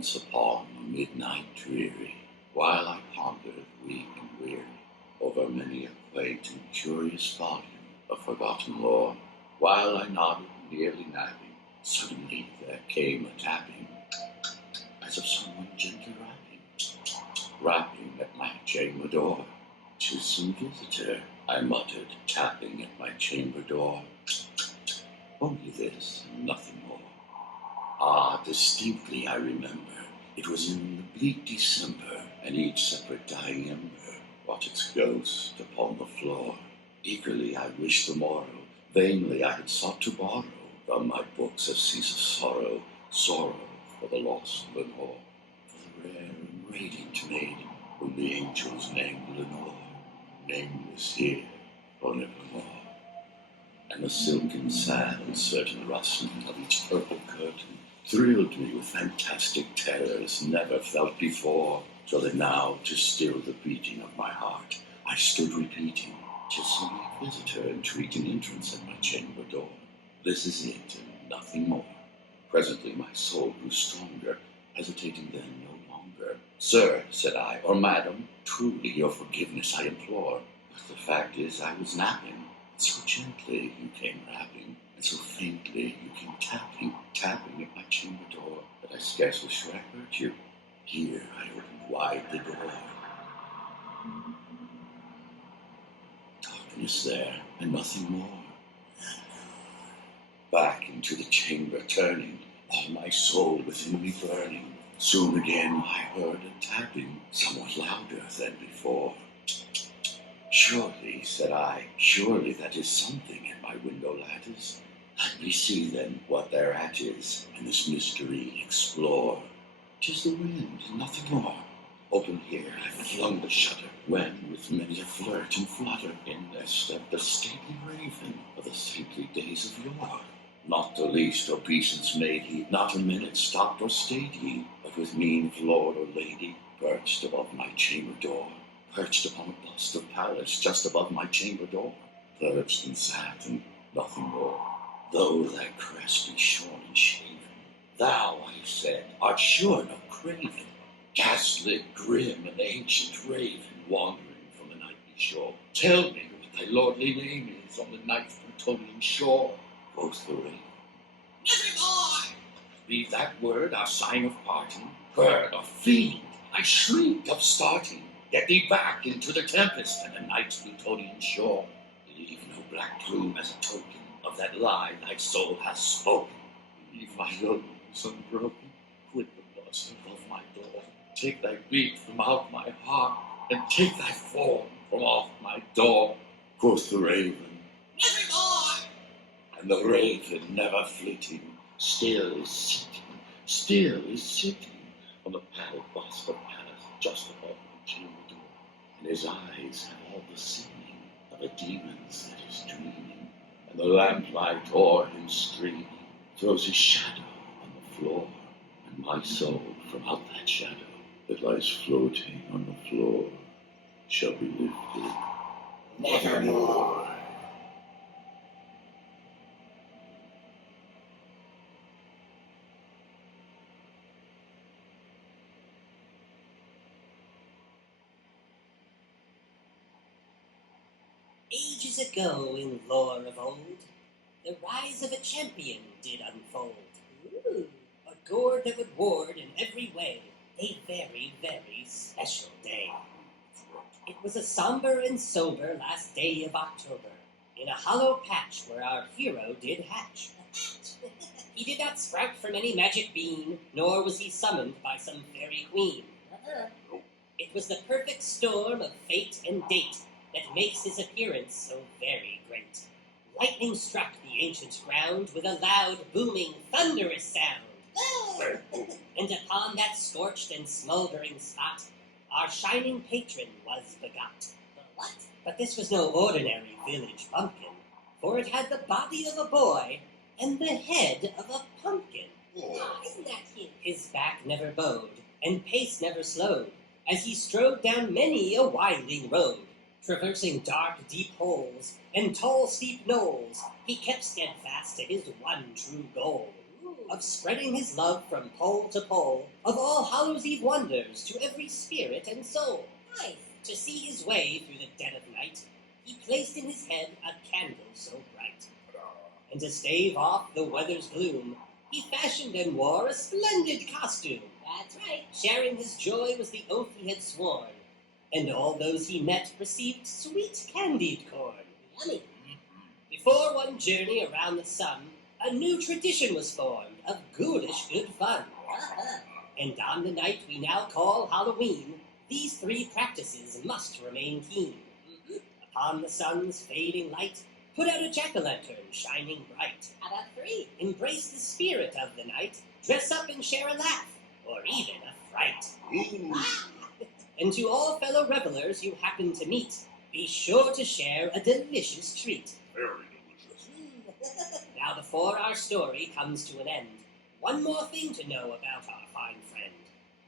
Once upon a midnight dreary, while I pondered, weak and weary, over many a quaint and curious volume of forgotten lore, while I nodded, nearly napping, suddenly there came a tapping, as of someone gently rapping at my chamber door. "'Tis some visitor," I muttered, tapping at my chamber door. Only this, and nothing more. Ah, distinctly I remember, it was in the bleak December, and each separate dying ember wrought its ghost upon the floor. Eagerly I wished the morrow, vainly I had sought to borrow from my books a cease of sorrow, sorrow for the lost Lenore, for the rare and radiant maiden whom the angels named Lenore, nameless here or nevermore. And the silken, sad, uncertain rustling of each purple curtain thrilled me with fantastic terrors never felt before, till that now, to still the beating of my heart, I stood repeating, "'Tis some visitor entreating entrance at my chamber door. This is it, and nothing more." Presently my soul grew stronger, hesitating then no longer. "Sir," said I, "or madam, truly your forgiveness I implore, but the fact is I was napping. So gently you came rapping, and so faintly you came tapping at my chamber door, that I scarce was sure I heard you. Here I opened wide the door. Darkness there, and nothing more. Back into the chamber turning, all my soul within me burning. Soon again I heard a tapping, somewhat louder than before. "Surely," said I, "surely that is something at my window lattice. Let me see then what thereat is, and this mystery explore. 'Tis the wind, and nothing more." Open here I flung the shutter, when with many a flirt and flutter in there stepped the stately raven of the saintly days of yore. Not the least obeisance made he, not a minute stopped or stayed he, but with mien of lord or lady perched above my chamber door. Perched upon a bust of Pallas just above my chamber door. Perched and sat, and nothing more, though thy crest be shorn and shaven. "Thou," I said, "art sure no craven, ghastly, grim, and ancient raven, wandering from the nightly shore. Tell me what thy lordly name is on the night's Plutonian shore." Quoth the raven, "Nevermore." "Be that word our sign of parting? Bird or fiend?" I shrieked, upstarting. "Get thee back into the tempest and the night's Plutonian shore. Leave no black plume as a token of that lie thy soul hath spoken. Leave my loneliness unbroken. Quit the lust above my door. Take thy beat from out my heart, and take thy form from off my door." Quoth the raven, "Nevermore." And the raven, never flitting, still is sitting on the padded bust of Pallas just above my chamber door. And his eyes have all the seeming of a demon's that is dreaming, and the lamplight o'er him streaming throws his shadow on the floor, and my soul from out that shadow that lies floating on the floor shall be lifted nevermore. Ages ago in lore of old, the rise of a champion did unfold. Ooh. A gourd that would ward in every way a very, very special day. It was a somber and sober last day of October, in a hollow patch where our hero did hatch. He did not sprout from any magic bean, nor was he summoned by some fairy queen. It was the perfect storm of fate and date that makes his appearance so very great. Lightning struck the ancient ground with a loud, booming, thunderous sound. And upon that scorched and smoldering spot, our shining patron was begot. But this was no ordinary village bumpkin, for it had the body of a boy and the head of a pumpkin. Isn't that him? His back never bowed, and pace never slowed, as he strode down many a winding road. Traversing dark, deep holes and tall, steep knolls, he kept steadfast to his one true goal. of spreading his love from pole to pole, of All Hallows Eve wonders to every spirit and soul. Nice. To see his way through the dead of night, he placed in his head a candle so bright. And to stave off the weather's gloom, he fashioned and wore a splendid costume. That's right. Sharing his joy was the oath he had sworn, and all those he met received sweet candied corn. Yummy. Before one journey around the sun, a new tradition was formed of ghoulish good fun. And on the night we now call Halloween, these three practices must remain keen. Upon the sun's fading light, put out a jack-o'-lantern shining bright. How about 3? Embrace the spirit of the night, dress up and share a laugh, or even a fright. And to all fellow revelers you happen to meet, be sure to share a delicious treat. Very delicious. Now before our story comes to an end, one more thing to know about our fine friend.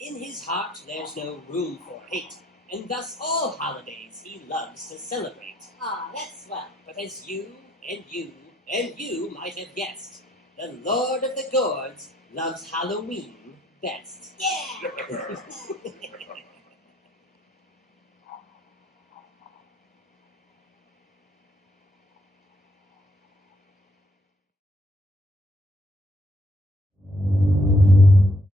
In his heart there's no room for hate, and thus all holidays he loves to celebrate. Ah, that's swell. But as you, and you, and you might have guessed, the Lord of the Gourds loves Halloween best. Yeah!